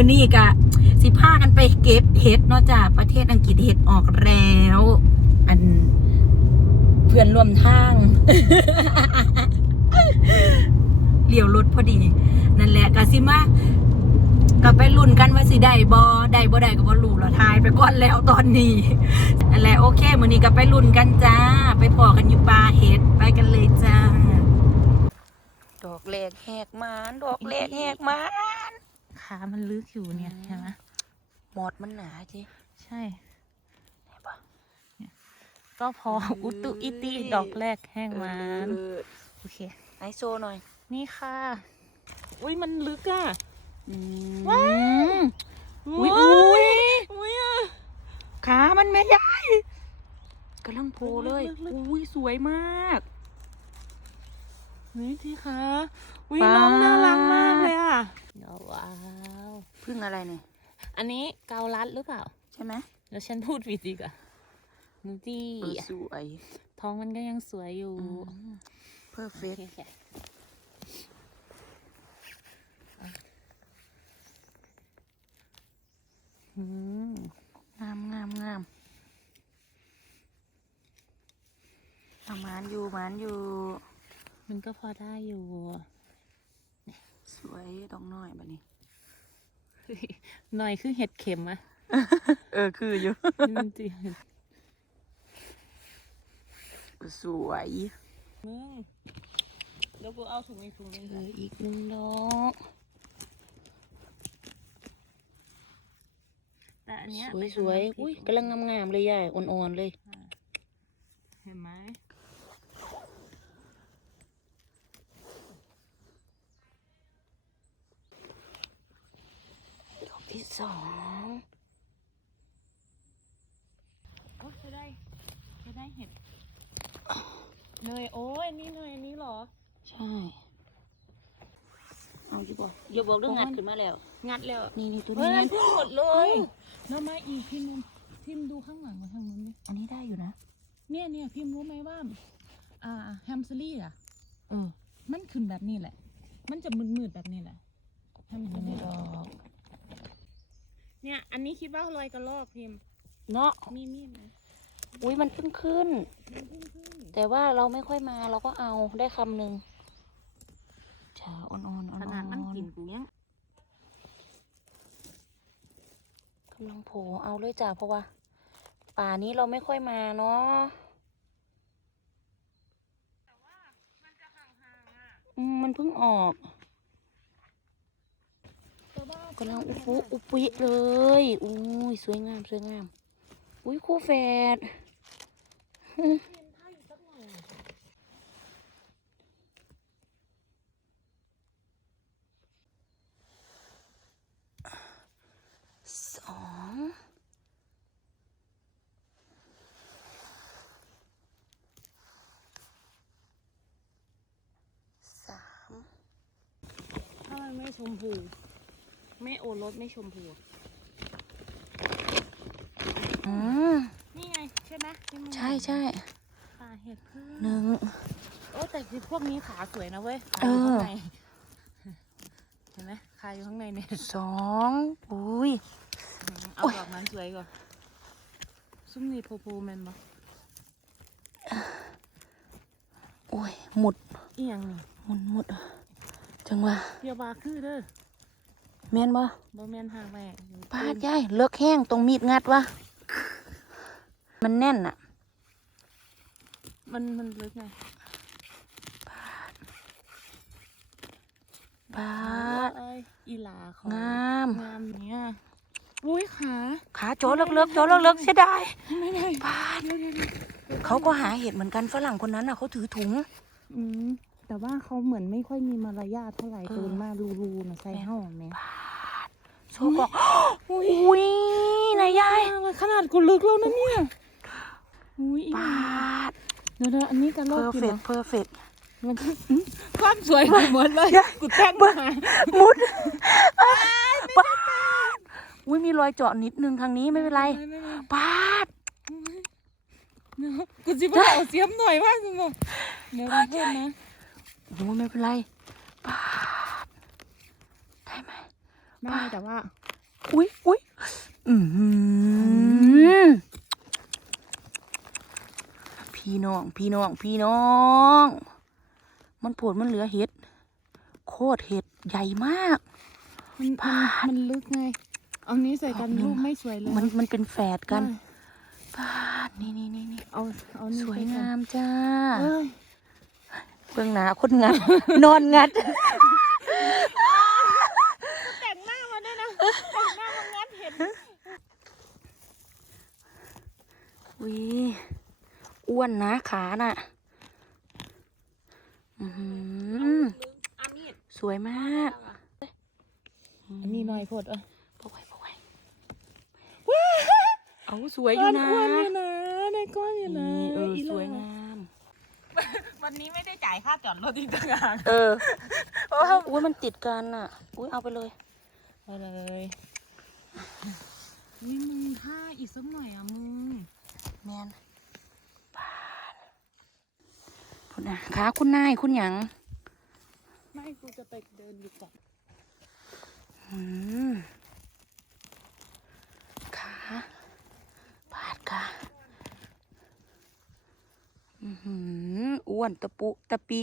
มื่อนี้กะสิพากันไปเก็บเห็ดเนาะจ้ะประเทศอังกฤษเห็ดออกแล้ว อันเพื่อนร่วมทางเลี้ยวรถพอดี นั่นแหละกะสิมาก็ไปลุ้นกันว่าสิได้บอได้บ่ได้ก็บ่รู้แล้วทายไปก่อนแล้วตอนนี้นั่นแหละโอเคมื้อนี้ก็ไปลุ้นกันจ้า ไปพอกันอยู่ป่าเห็ดไปกันเลยจ้า ดอกแรกแหกมานดอกแรกแหกมาน ขามันลึกอยู่เนี่ยใช่ไหมหมอดมันหนาจีใช่เนี่ยก็พออุตุอิติดอกแรกแห้งมันโอเคไอโซหน่อย นี่ค่ะ อุ้ยมันลึกอะว้าอุ้ยอุ้อุ้ยยอุ้ยอะขามันไม่ใหญ่กำลังโผล่เลยลึกๆอุ้ยสวยมากเฮ้ยที่คะอุ้ยป๊าน้องน่ารักมากเลยอะว้าว พึ่งอะไรเนี่ยอันนี้เกาลัดหรือเปล่า ใช่ไหมแล้วฉันพูดผิดอีกอะนูจี้เออสวยท้องมันก็ยังสวยอยู่เพอร์เฟโอกเคค่ะอืมงามงามงามเอาหมานอยู่หมานอยู่ มันก็พอได้อยู่ สวยดอกน้อยแบบนี้ หน่อยคือเห็ดเข็มอะเออคืออยู่มันจีสวยมึงเดี๋ยวกูเอาถุงอีกถุงนึงเอออีกหนึ่งดอกแต่อันเนี้ยสวยไปสวยทำน้ำพริกอุ้ยกำลังงามๆเลยยายอ่อนๆเลย เห็นไหม ดอก ที่สองโอ้จะได้จะได้เห็ดเนยโอ้ยอันนี่เนยอันนี้เหรอ ใช่ เอาอยู่บ่อย่าบอกเรื่องงัดขึ้นมาแล้ว งัดแล้วนี่นี่ตัวเฮ้นี้ยพูดหมดเลยแล้วมาอีกพิมพ์พิมพ์ดูข้างหลังมาทางนู้นดิอันนี้ได้อยู่นะ เนี่ยเนี่ยพิมพ์รู้ไหมว่า อ่าแฮมสลี่อะ เออ มันขึ้นแบบนี้แหละ มันจะมืดๆแบบนี้แหละแฮมสอันนี้ลี่ดอก เนี่ย อันนี้คิดว่าลอยกระลอกพิมพ์เนาะมีมีดไหมอุ้ยมันขึ้นขึ้น มันขึ้นขึ้นแต่ว่าเราไม่ค่อยมาเราก็เอาได้คำหนึ่งชาอ่อนๆอ่อนๆขนาดมันกินกูยังกำลังโผล่เอาเลยจ้ะเพราะว่า ป่านี้เราไม่ค่อยมาเนาะอืมมันเพิ่งออก กำลังอุปุอุปิเลยอุ้ยสวยงามสวยงาม อุ้ยคู่แฝดสองสามถ้ามันไม่ชมพู ไม่โอรสไม่ชมพูอืมนี่ไงใช่ไหมที่มึงใช่ใช่ป่าเห็ดพึ่งหนึ่งโอ้แต่คือพวกนี้ขาสวยนะเว้ยขาเออยู่อข้างในเห็นไหมขาอยู่ข้างในเนี่ยสองอุ้ยเอาดอกนั้นสวยก่อนซุ่มนี่โพโพแมนบ่โอ้ยหมุดอีหยังนี่หมุดหมุดจังวะเดี๋ยวบาคือเด้อ แม่นบ่บ่แม่นห่างแม่ปาดยายเลิกแห้งตรงมีดงัดวะมันแน่นอะมันมันลึกไงปาดเอ้ยอีหลาของงามงามเนี่ยอุ้ยขาขาโจเลิกเลิกๆโจเลิกเลิกๆเสียดายไม่ได้ปาดเดี๋ยวเดี๋ยวเดี๋ยวเขาก็หาเห็ดเหมือนกันฝรั่งคนนั้นอะเขาถือถุง อืมแต่ว่าเขาเหมือนไม่ค่อยมีมารยาทเท่าไหร่เออเกินมากรูๆนะใส่ห้องแม่ โชว์บอกอุ้ยนายยายขนาดกูลึกแล้วนะเนี่ยอุ้ยอีหปาลาดเดี๋ยวเดี๋ยวอันนี้กันเพรออบร์กินเฟเหรกอเพอร์เฟกมันความสวยกูหมดเลยกูแต่งมามุดปาดอุ้ยมีรอยเจาะนิดนึงทางนี้ไม่เป็นไรไม่เป็นไรปาดเดี๋ยวกูจะไปเอาเสียมหน่อยว่าสมองเดี๋ยวเพื่อนนะโอ้ยไม่เป็นไรปาด ได้ไหมไม่แต่ว่า อุ้ยอุ้ยอือหือพี่น้อง พี่น้อง พี่น้อง มันปวดมันเหลือเห็ด โคตรเห็ดใหญ่มาก มันมันมันลึกไง เอานี้ใส่กันรูปไม่สวยเลย มันมันเป็นแฝดกันใช่ปาดนี่นี่นี่นี่เอาเอานี่สวยไปก่อนงามจ้าเอ้ยเบื้องหน้าคนงัด นอนงัด แต่งหน้ามาด้วยนะแต่งหน้ามางัดเห็น วิอ้วนนะขาน่ะอือหืออันนี้สวยมาก อันนี้หน่อยพดอะปไว้ปไว้เอาสวยอยู่นะก้อนอยู่นะในก้อนอยู่นะนี่เอออีสหล่าวยงามวันนี้ไม่ได้จ่ายค่าจอดรถอีกต่างหากเอออุ้ยมันติดกันอะ อุ้ยเอาไปเลยไปเลยอุ้ยมึงท่าอีกสักหน่อยอะมึง แมนปาดคุณนะขาคุณนายคุณหยังไม่กูจะไปเดินอยู่ก่อนอืมขาปาดขาอือหืออ้วนตะปุตะปิ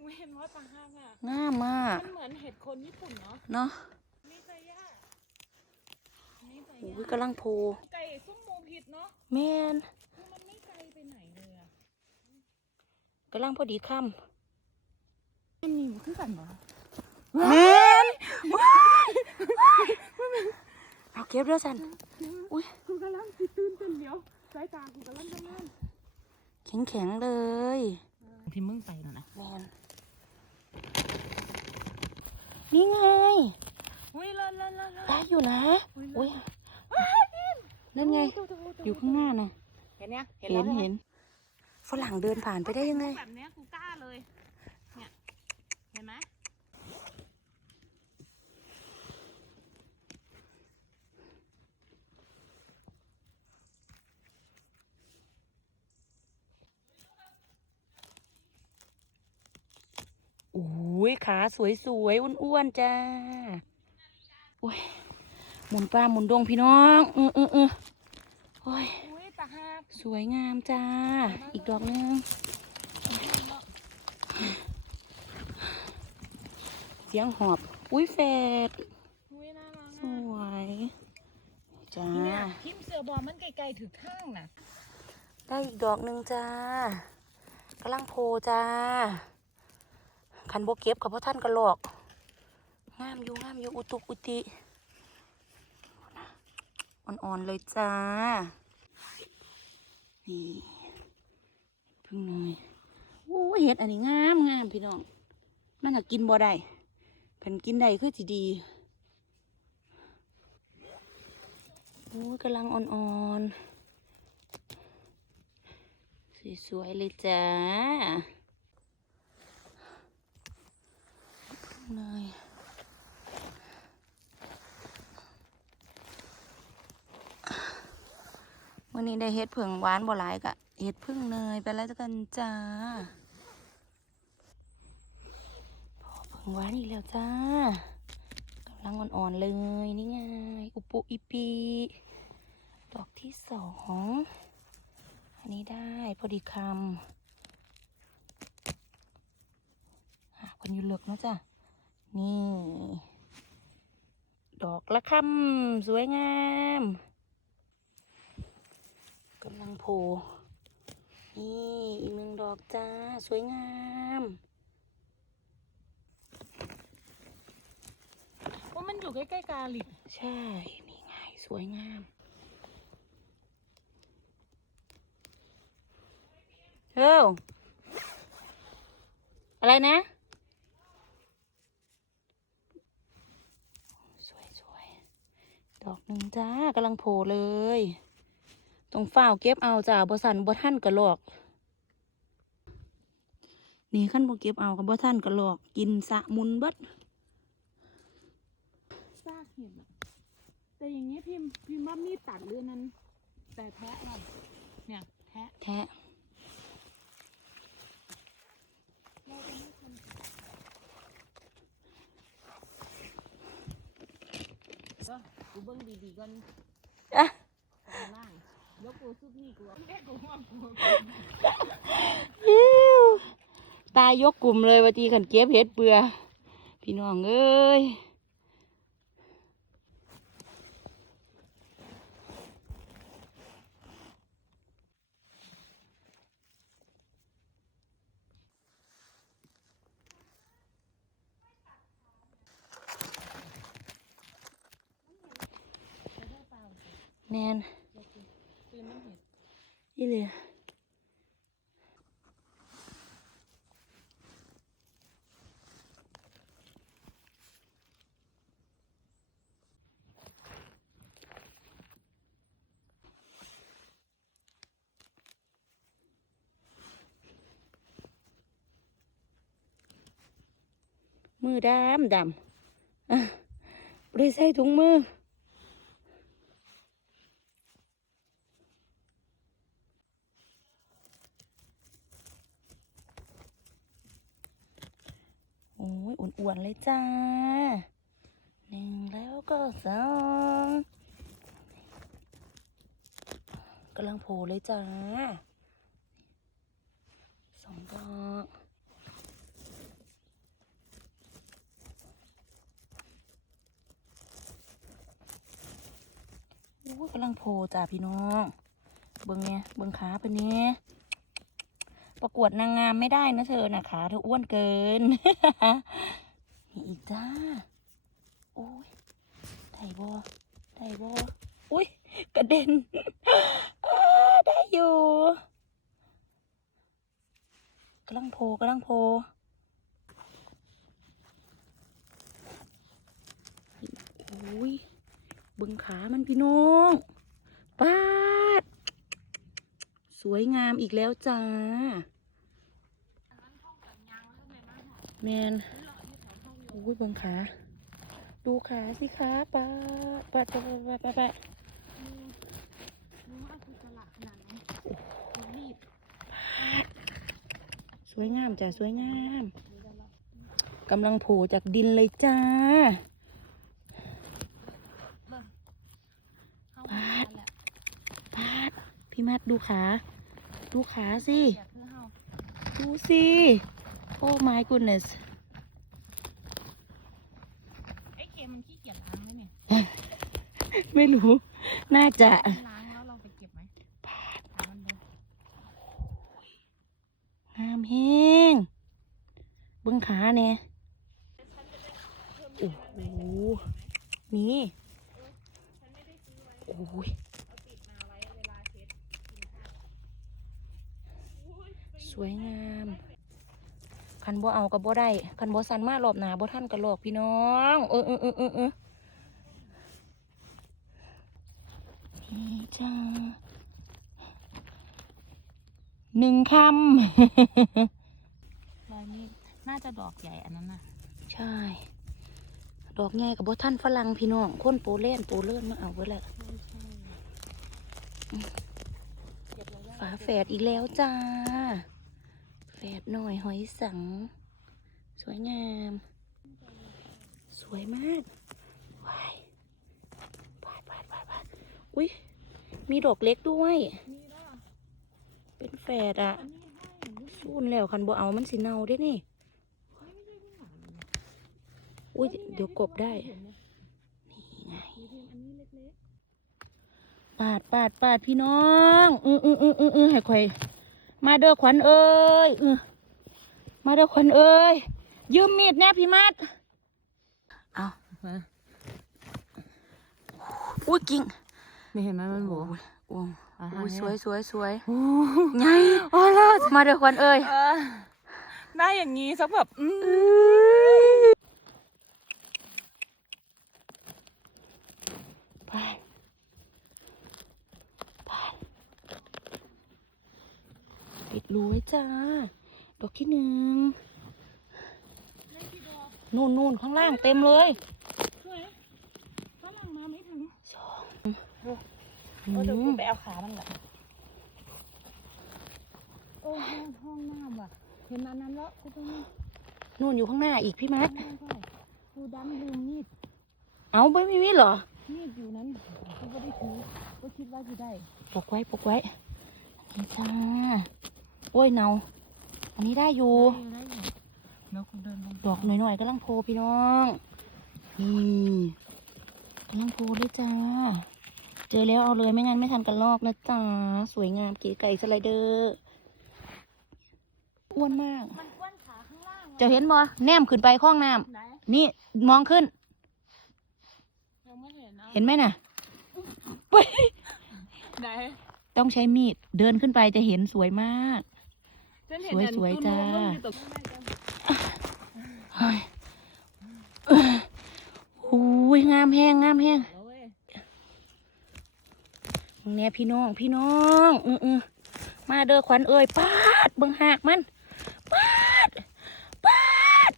อุ้ยเห็นว่าต่างหากอะง่ามมากมันเหมือนเห็ดคนญี่ปุ่นเนาะเนาะนี่ใจยากนี่ใจโอ้ยายกกำลังโพไก่ส้มโม ผิดเนาะแมนคือมันไม่ไกลไปไหนเลยอะกำลังพอดีค่มันมีมันคือกันเหรอำแมนเอาเก็บแล้วสันอุ้ยกูกำลังตื่นตื่นเต้นเดียวสายตากูกำลังทำงานแข็งแข็งๆเลยพี่มึงไปแล้วนะแมนนี่ไงอุ้ยลาลาลาลาได้อยู่นะอุ้ย นั่นไง อยู่ข้างหน้าน่ะเห็นเนี่ยเห็นเห็นฝรั่งเดินผ่านไปได้ยังไงแบบเนี้ยกูกล้าเลยเนี่ยเห็นไหมโอ้ยขาสวยสวยๆอ้วนๆจ้าโอ้ย หมุนปลาหมุนดงพี่น้องเออเออเออโอ้ยอุ้ยตาหักสวยงามจ้า อีกดอกหนึงเสียงหอบอุ้ยแฟดอุ้ยน่ารักสวยจ้าเนี่ยทิมเสือบอลมันไกลๆถึงข้างน่ะได้อีกดอกหนึ่งจ้ากำลังโพจ้าคันโบเก็บกับพ่อท่านกระหลอกงามอยู่งามอยู่อุตุกอุติ อ่อนๆเลยจ้า นี่พึ่งหน่อยโอ้เห็ดอันนี้งามงามพี่น้อง มันหากินบ่ได้เพิ่นกินได้คือสิดีโอ้กำลังอ่อนๆ สวยๆ เลยจ้าเลย วันนี้ได้เฮ็ดผึ่งหวานบ่หลายกะเฮ็ดพึ่งเนยไปแล้วกันจ้าพอผึ่งหวานอีกแล้วจ้ากำลังอ่อนๆเลยนี่ไงอุปุอีปีดอกที่สองอันนี้ได้พอดีคำหาคนอยู่เลือกนะจ้ะนี่ ดอกละคำสวยงาม กำลังโผล่นี่อีกหนึ่งดอกจ้า สวยงาม ว่ามันอยู่ใกล้ๆกาลิกใช่ นี่ไง สวยงามเฮ้วอะไรนะสวยสวยๆ ดอกหนึ่งจ้ากำลังโผล่เลย ตรงฝ้าวเก็บเอาจ้าบ่สันบ่ท่านกระหลอก นี่ขั้นบ่เก็บเอากับบ่ท่านกระหลอก กินสะมุนเบิดซากเห็ดอะแต่อย่างนี้พิมพ์พิมพ์ว่ามีดตัดหรือนั้น แต่แทะว่ะเนี่ย แทะแท้ก็กูเบิ่งดีๆก่อน ตายยกกลุ่มเลยว่าทีขันเก็บเห็ดเบื่อพี่น้องเอ้ยแมนตื่น อีเลยมือดำดำอะบ่ได้ใส่ถุงมือ อ้ยอ้วนๆเลยจ้าหนึ่งแล้วก็สองกำลังโผล่เลยจ้าสองดอกโอ้ยกำลังโผล่จ้าพี่น้อง เบิ้งเนี่ยเบิ้งขาเป็นเนี่ย ประกวดนางงามไม่ได้นะเธอนะขาเธออ้วนเกินมีอีกจ้าโอ้ยได้บอได้บออุ้ยกระเด็นได้อยู่กำลังโผล่กำลังโผล่โอ้ยบึงขามันพี่น้องป้าด สวยงามอีกแล้วจ้า แมนโอ้ยเบังขา ดูขาสิคะปาปาดปาดปาดปาดปาดมึงว่ากูจะลาสวยงามจ้ะสวยงามกำลังโผล่จากดินเลยจ้าเข้ามาแล้วแหละปาดพี่มัดดูขา ดูขาสิ ดูสิ โอ้ my goodness ไอ้เกมมันขี้เกียจล้างไหมเนี่ยไม่รู้ น่าจะ ล้างแล้วเราไปเก็บไหมถามมันดูงามแห้งเบิ้งขาเนี่ยโอ้โห นี่โอ้ยสวยงาม คันบ่เอากับบ่ได้คันบ่สันมารอบหนาบ่ท่านกระหลอกพี่น้อง เออเออเออเออเออนี่จ้าหนึ่งครอยนี้น่าจะดอกใหญ่อันนั้นน่ะำใช่ ดอกใหญ่กับบ่ท่านฝรั่งพี่น้องคนโปเล่นโปเลื่อนมาเอาไว้แหละเก็บแล้วฝาแฝดอีกแล้วจ้า แฝดหน่อยหอยสัง สวยงาม สวยมากว้ายบาดบาดบาดบาดอุ้ยมีดอกเล็กด้วย เป็นแฝดอะสูนแล้วคันบ่เอามันสิเน่าได้นี่ อุ้ยเดี๋ยวกบได้ นี่ไงปาดปาดปาดพี่น้อง อืออืออืออืออือให้ข่อย มาเด้อขวัญเอ้ยอือมาเด้อขวัญเอ้ยยืมมีดแน่พี่มัดเอาๆมาอุ้ยกิ่งไม่เห็นไหมมันโบโอ้ยโอ้ยอ่าอุ้ยให้สวยสวยสวยโอ้ไงมาเด้อขวัญเอ้ยเออได้อย่างนี้สักแบบอืม ไปไปปิด รูไว้จ้า ดอกที่หนึ่งนู่นนู่นข้างล่างเต็มเลยสวยฝรั่งมาไม่ถึงสองเออเดี๋ยวกูไปเอาขามันก่อนโอ้ห้องห้องน้ำว่ะ เห็นอันนั้นแล้วกูไปนี่นู่นอยู่ข้างหน้าอีกพี่มัดไม่ใช่กูดันลืมมีด เอาไม่มีมีดเหรอเมีดอยู่นั้นก็ไม่ได้ถือก็คิดว่าจะได้ ปกไว้ปกไว้นี่จ้า โอ้ยเนาอันนี้ได้อยู่ได้อยู่ได้อยู่เนาะคุณเดินลงดอกหน่อยๆกำลังโพพี่น้องนี่กำลังโพด้วยจ้า เจอแล้วเอาเลยไม่งั้นไม่ทันกันลอกนะจ้าสวยงามเก๋ไก่สไลเดอร์อ้วนมากมันก้วนขาข้างล่างเจ้าเห็นบ่แนมขึ้นไปคล้องน้ไหนำนี่มองขึ้นยังไม่เห็นนะเห็นไหมน่ะไหนต้องใช้มีดเดินขึ้นไปจะเห็นสวยมากฉันเห็น สวยๆจ้าตุ้นๆอยู่ตรงข้างในจ้ะเฮ้ยโอ้ยงามแห้งงามแห้งเอาเว้ยมึงเนี่ยพี่น้องพี่น้องอืออมาเด้อขวัญเอ้ยปาดเบิ่งหากมันปาดปาด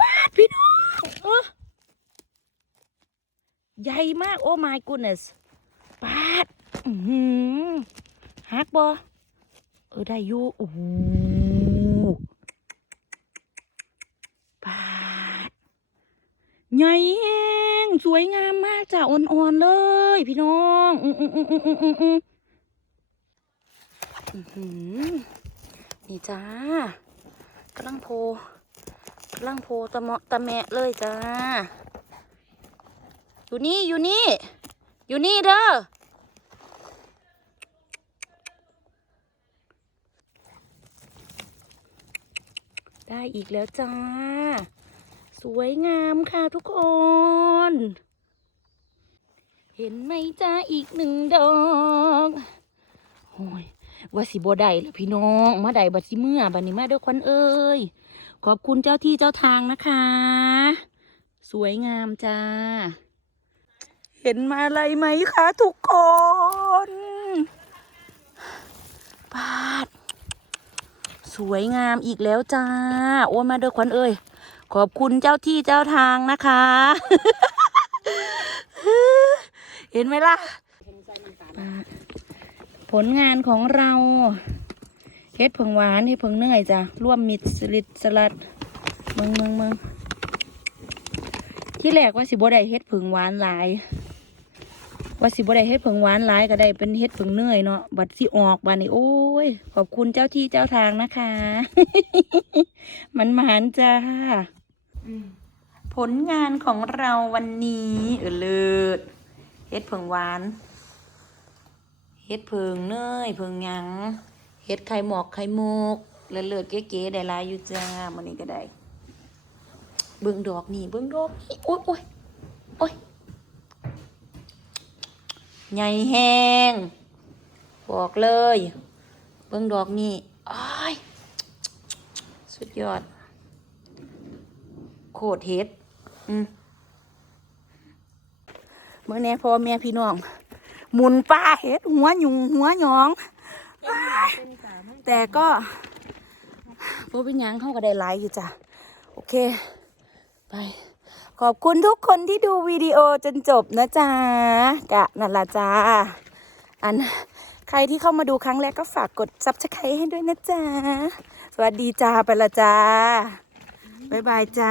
ปาดพี่น้องเออใหญ่มากโอ้ my goodness ปาดอือหือหักบ่เอ อได้อยู่โอ้โหปาดใหญ่แห้งสวยงามมากจ้ะอ่อนๆเลย พี่น้องอืออืออืออืออืออือนี่จ้ากำลังโพกำลังโพตะเมาะตะแมะเลยจ้า อยู่นี่อยู่นี่ อยู่นี่เด้อ ได้อีกแล้วจ้า สวยงามค่ะทุกคน เห็นไหมจ้าอีกหนึ่งดอกโอ้ยว่าสิบ่ได้ละพี่น้อง มาได้บัดสิเมื่อบัดนี้มาเด้อควันเอ้ย ขอบคุณเจ้าที่เจ้าทางนะคะ สวยงามจ้า เห็นมาอะไรไหมคะทุกคน ปาด สวยงามอีกแล้วจ้า โอ้มาเด้อควันเอ้ยขอบคุณเจ้าที่เจ้าทางนะคะ เห็นไหมล่ะ ผลงานของเราเฮ็ดผงหวานเฮ็ดผงเนื่อยจ้ะร่วมมิดสลิดสลัดเมืองเมืองเมืองที่แรกว่าสิบ่ได้เฮ็ดผงหวานหลาย ว่าสิบ่ได้เฮ็ดผงหวานหลายก็ได้เป็นเฮ็ดผงเนื่อยเนาะบัดสิออกบัดนี้โอ้ย ขอบคุณเจ้าที่เจ้าทางนะคะ มันมหมานจ้าผลงานของเราวันนี้เออเลิศเฮ็ดเพิงหวานเฮ็ดเพิงเนยเพิงหยังเฮ็ดไข่หมอกไข่มุกเลิศเลิศเก๋ๆได้ลายอยู่จ้ามันนี้ก็ได้ เบิ่งดอกนี่เบิ่งดอกนี่โอ๊ยโอ๊ยโอ๊ย ใหญ่แห้ง บอกเลย เบิ่งดอกนี่อ้ายสุดยอด โคตรเฮ็ด อืมเมื่อแน่พ่อแม่พี่น้อง หมุนป้าเฮ็ด หัวหยุงหัวหยอง แต่ก็พวกเป็นยังเข้าก็ได้ไลค์อยู่จ้ะ โอเค ไป ขอบคุณทุกคนที่ดูวิดีโอจนจบนะจ๊ะกะนั่นละจ้าอันใครที่เข้ามาดูครั้งแรกก็ฝากกดซับสไครต์ให้ด้วยนะจ๊ะ สวัสดีจ้าไปละจ้า บ๊ายบายจ้า